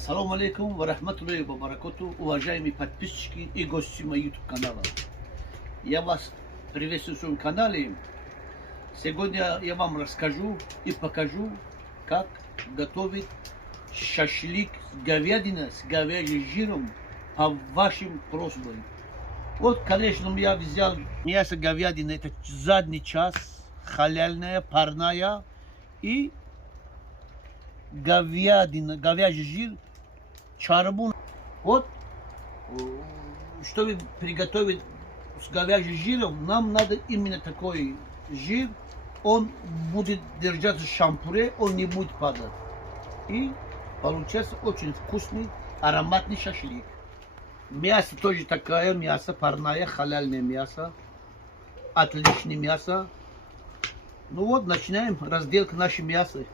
Ассаламу алейкум ва рахматуллахи ва баракату, уважаемые подписчики и гости моего YouTube канала. Я вас приветствую в своем канале. Сегодня я вам расскажу и покажу, как готовить шашлик с говядиной, с говяжьим жиром по вашим просьбам. Вот, конечно, я взял мясо говядины, это задний часть, халяльная, парная, и говядина, говяжий жир, чарбун. Вот, чтобы приготовить с говяжьим жиром, нам надо именно такой жир. Он будет держаться в шампуре, он не будет падать. И получается очень вкусный, ароматный шашлик. Мясо тоже такое, мясо парное, халяльное мясо. Отличное мясо. Ну вот, начинаем разделку нашего мяса.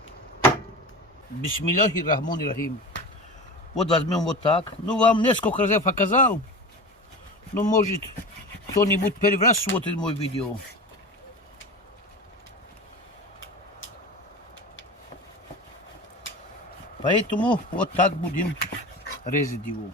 Бисмиллахи рахмани рахим. Вот возьмем вот так. Ну, вам несколько раз я показал. Ну, может, кто-нибудь первый раз смотрит мой видео. Поэтому вот так будем резать его.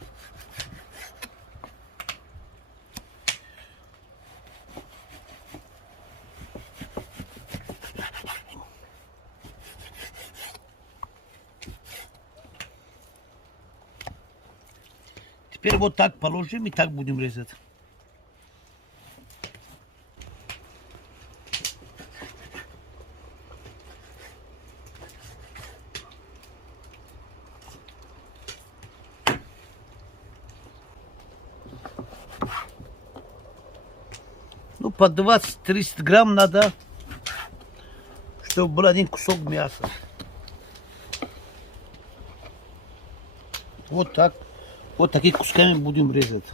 Теперь вот так положим и так будем резать. Ну, по 20-30 грамм надо, чтобы был один кусок мяса. Вот так. Вот такими кусками будем резать.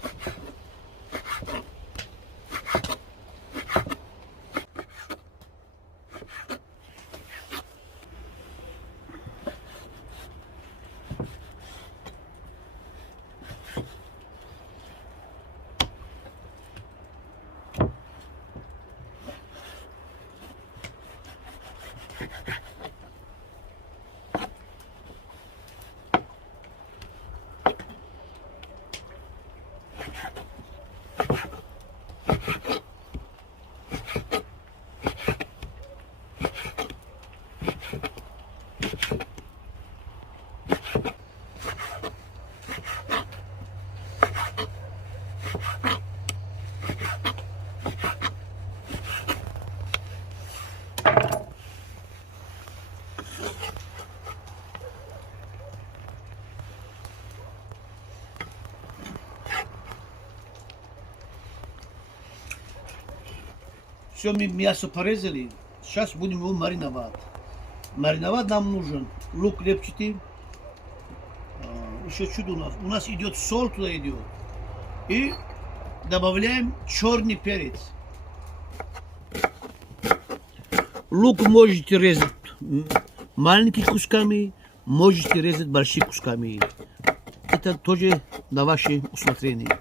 Все, мы мясо порезали. Сейчас будем его мариновать. Мариновать нам нужен лук репчатый. Еще чудо у нас идет соль, туда идет. И добавляем черный перец. Лук можете резать маленькими кусками, можете резать большими кусками. Это тоже на ваше усмотрение.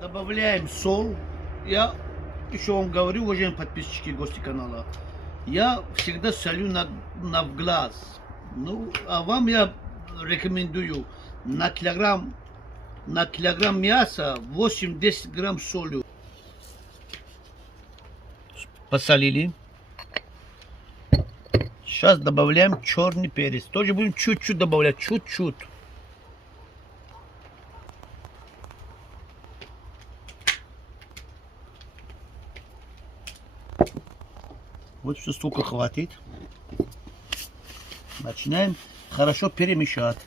Добавляем соль. Я еще вам говорю, уважаемые подписчики и гости канала, я всегда солю на глаз. Ну, а вам я рекомендую на килограмм мяса 8-10 грамм соли. Посолили. Сейчас добавляем черный перец. Тоже будем чуть-чуть добавлять, чуть-чуть. Вот все столько хватит. Начинаем хорошо перемешать.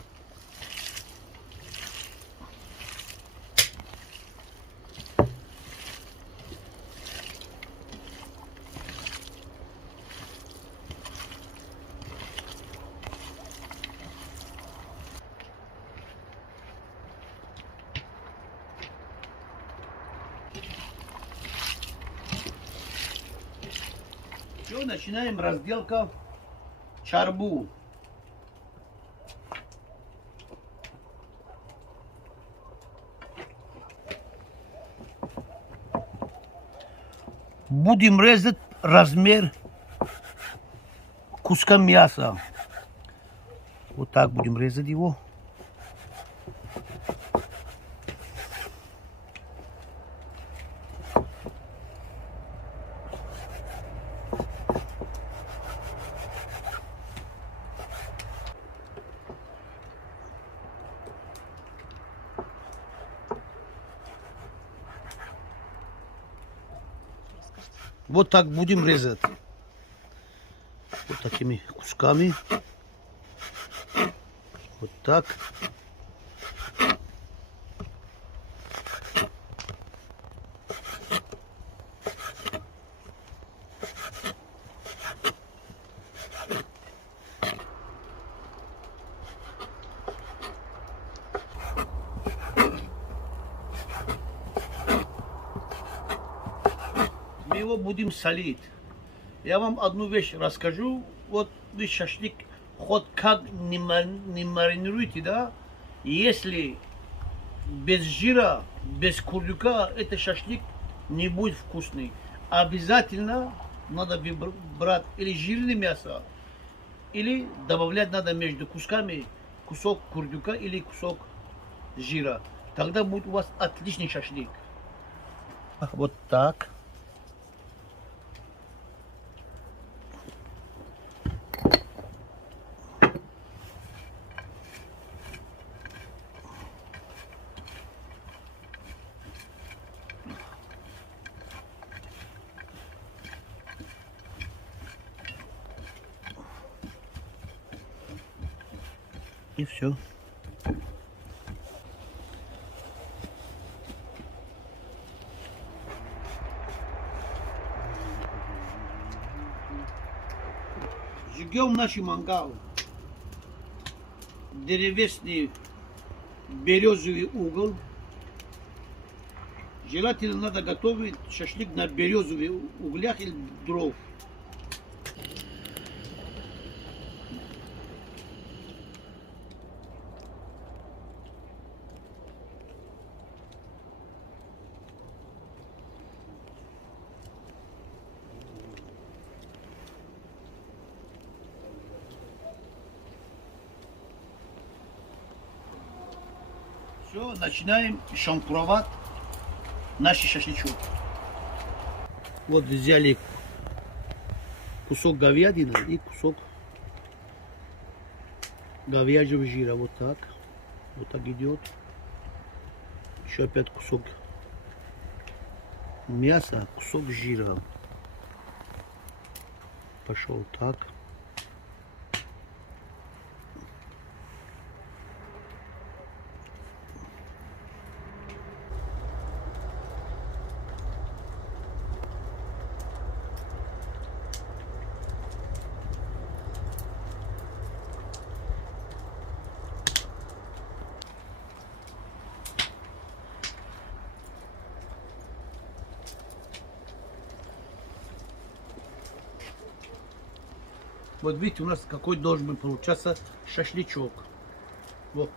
Все, начинаем разделка чарбу. Будем резать размер куска мяса. Вот так будем резать его. Вот так будем резать. Вот такими кусками. Вот так. Мы его будем солить. Я вам одну вещь расскажу. Вот вы шашлык хоть как не маринируете, да? Если без жира, без курдюка, это шашлык не будет вкусный. Обязательно надо брать или жирное мясо, или добавлять надо между кусками кусок курдюка или кусок жира. Тогда будет у вас отличный шашлык. Вот так. И все. Жгем наш мангал. Деревесный березовый угол. Желательно надо готовить шашлык на березовых углях или дров. Все, начинаем шампуровать наш шашлычок. Вот взяли кусок говядины и кусок говяжьего жира. Вот так идет. Еще опять кусок мяса, кусок жира. Пошел так. Вот видите, у нас какой должен быть получаться шашлычок. Вот.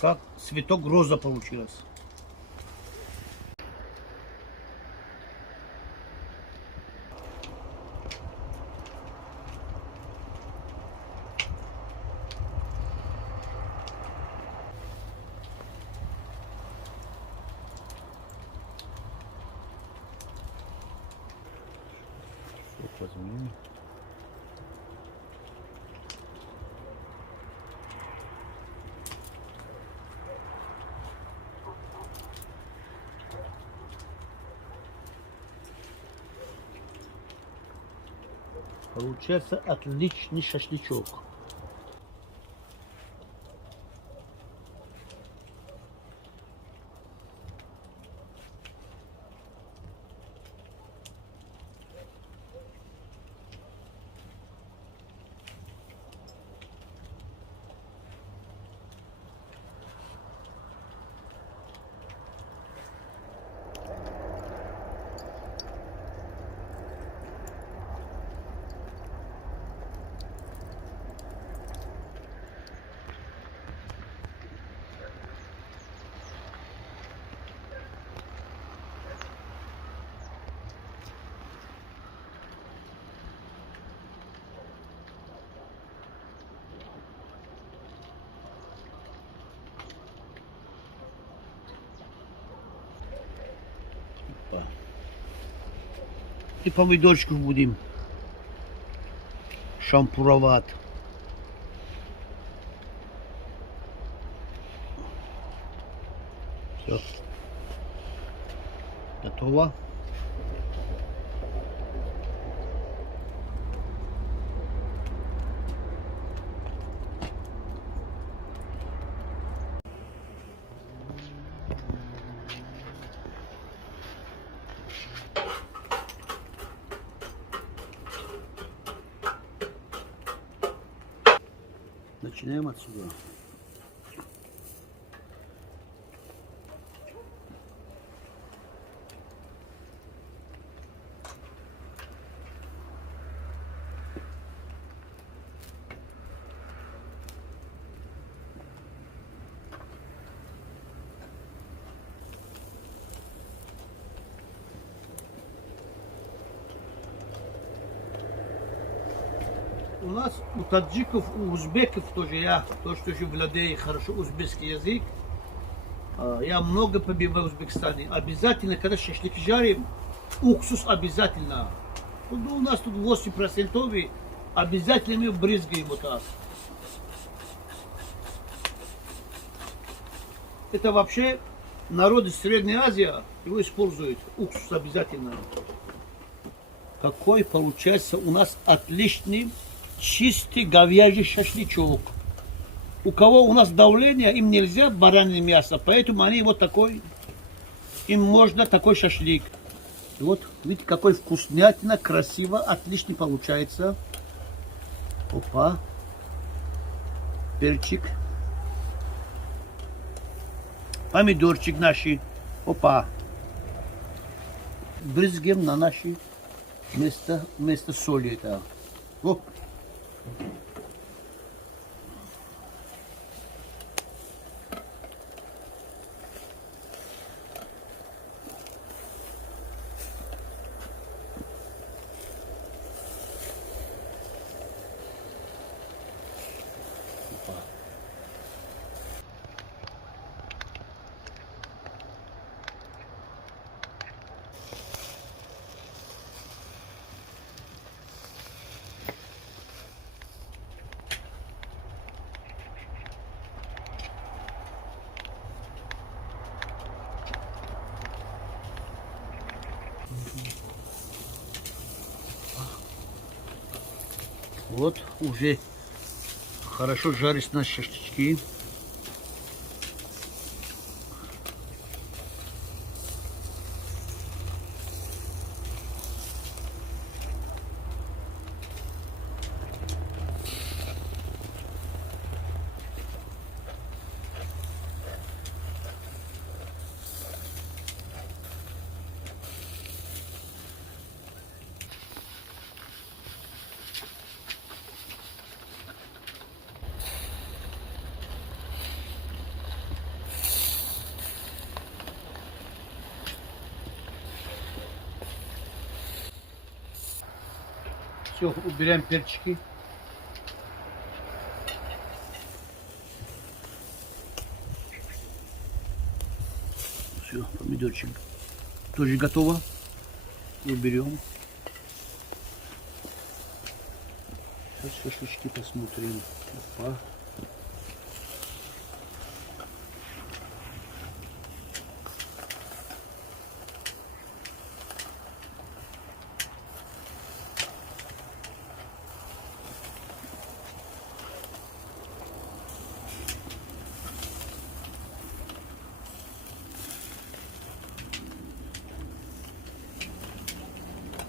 Как цветок роза получилось. Возьмем. Получается отличный шашлычок. И помидорчиков будем шампуровать. Все. Готово. Начинаем отсюда. У нас, у таджиков, у узбеков тоже я, то, что же владею хорошо узбекский язык, я много побывал в Узбекистане. Обязательно, когда шашлык жарим, уксус обязательно. Вот у нас тут 8%, обязательно мы брызгаем вот так. Это вообще народы Средней Азии его используют. Уксус обязательно. Какой получается у нас отличный чистый говяжий шашлычок. У кого у нас давление, им нельзя баранье мясо, поэтому они вот такой, им можно такой шашлык. Вот, видите, какой вкуснятина, красиво, отлично получается. Опа. Перчик. Помидорчик наши. Опа. Брызгаем на наши вместо соли. Это. Оп. Вот уже хорошо жарятся наши шашлычки. Все, убираем перчики. Все, помидорчик тоже готово. Уберем. Сейчас шашлычки посмотрим. Опа.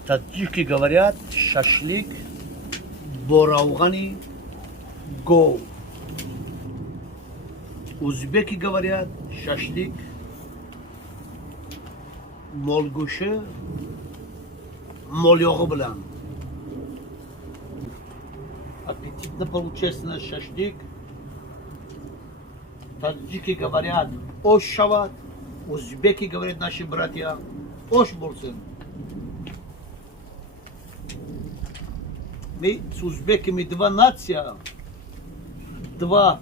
Таджики говорят шашлык, бораугани, гоу. Узбеки говорят шашлык, молгуше, молёгблан. Аппетитно получается наш шашлык. Таджики говорят ош шават, узбеки говорят наши братья ош бурцин. Мы с узбеками два нация, два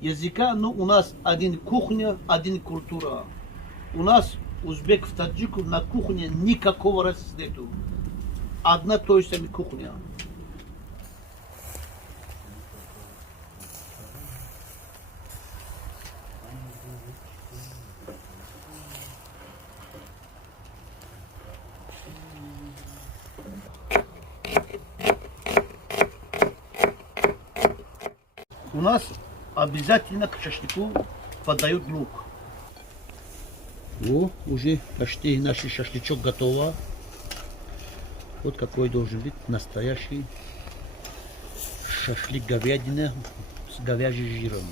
языка, но у нас один кухня, один культура. У нас узбек в таджику на кухне никакого разницы нету. Одна то же самая кухня. У нас обязательно к шашлыку подают лук. О, уже почти наш шашлычок готово. Вот какой должен быть настоящий шашлык говядины с говяжьим жиром.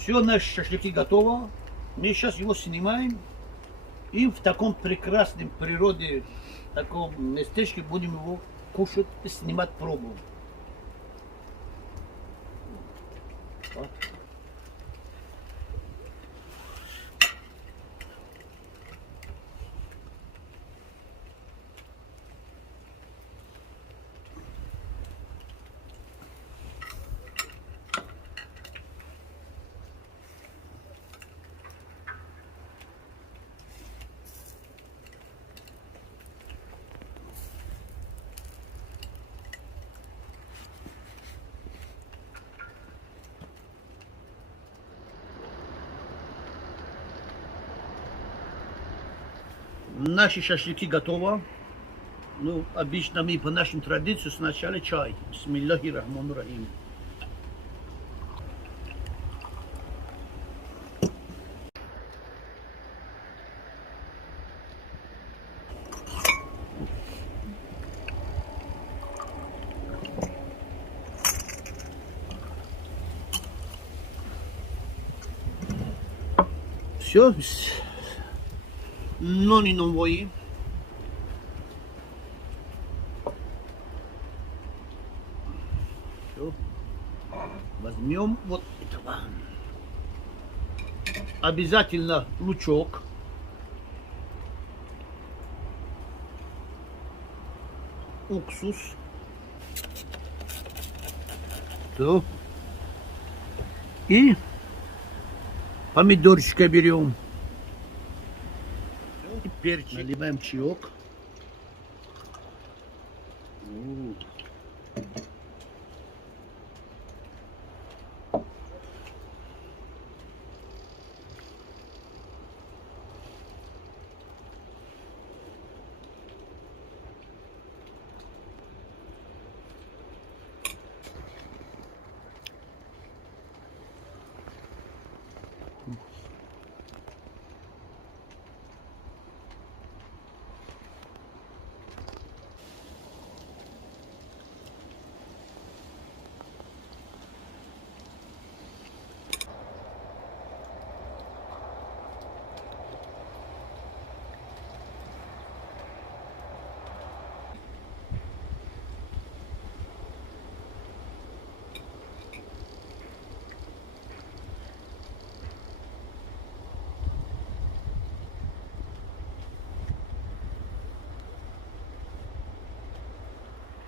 Все, наши шашлыки готово. Мы сейчас его снимаем. И в таком прекрасном природе, таком местечке будем его кушать и снимать пробу. Вот. Наши шашлыки готовы. Ну, обычно мы по нашим традициям сначала чай. Бисмиллахи рахмани рахим. Все. Non in envoyé. Все. Возьмем вот этого. Обязательно лучок. Уксус. То. И помидорчика берем. Перчик. Наливаем чаек.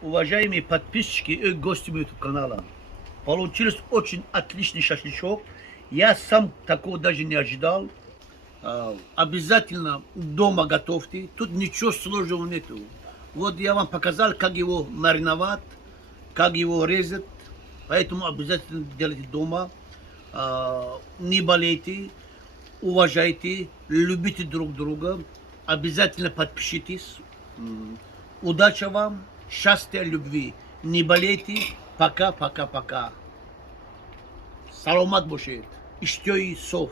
Уважаемые подписчики и гости моего канала, получилось очень отличный шашлычок. Я сам такого даже не ожидал. Обязательно дома готовьте. Тут ничего сложного нету. Вот я вам показал, как его мариновать, как его резать. Поэтому обязательно делайте дома. Не болейте, уважайте, любите друг друга. Обязательно подпишитесь. Удачи вам, счастья, любви. Не болейте. Пока, пока, пока. Саламат бошед. İşte sof.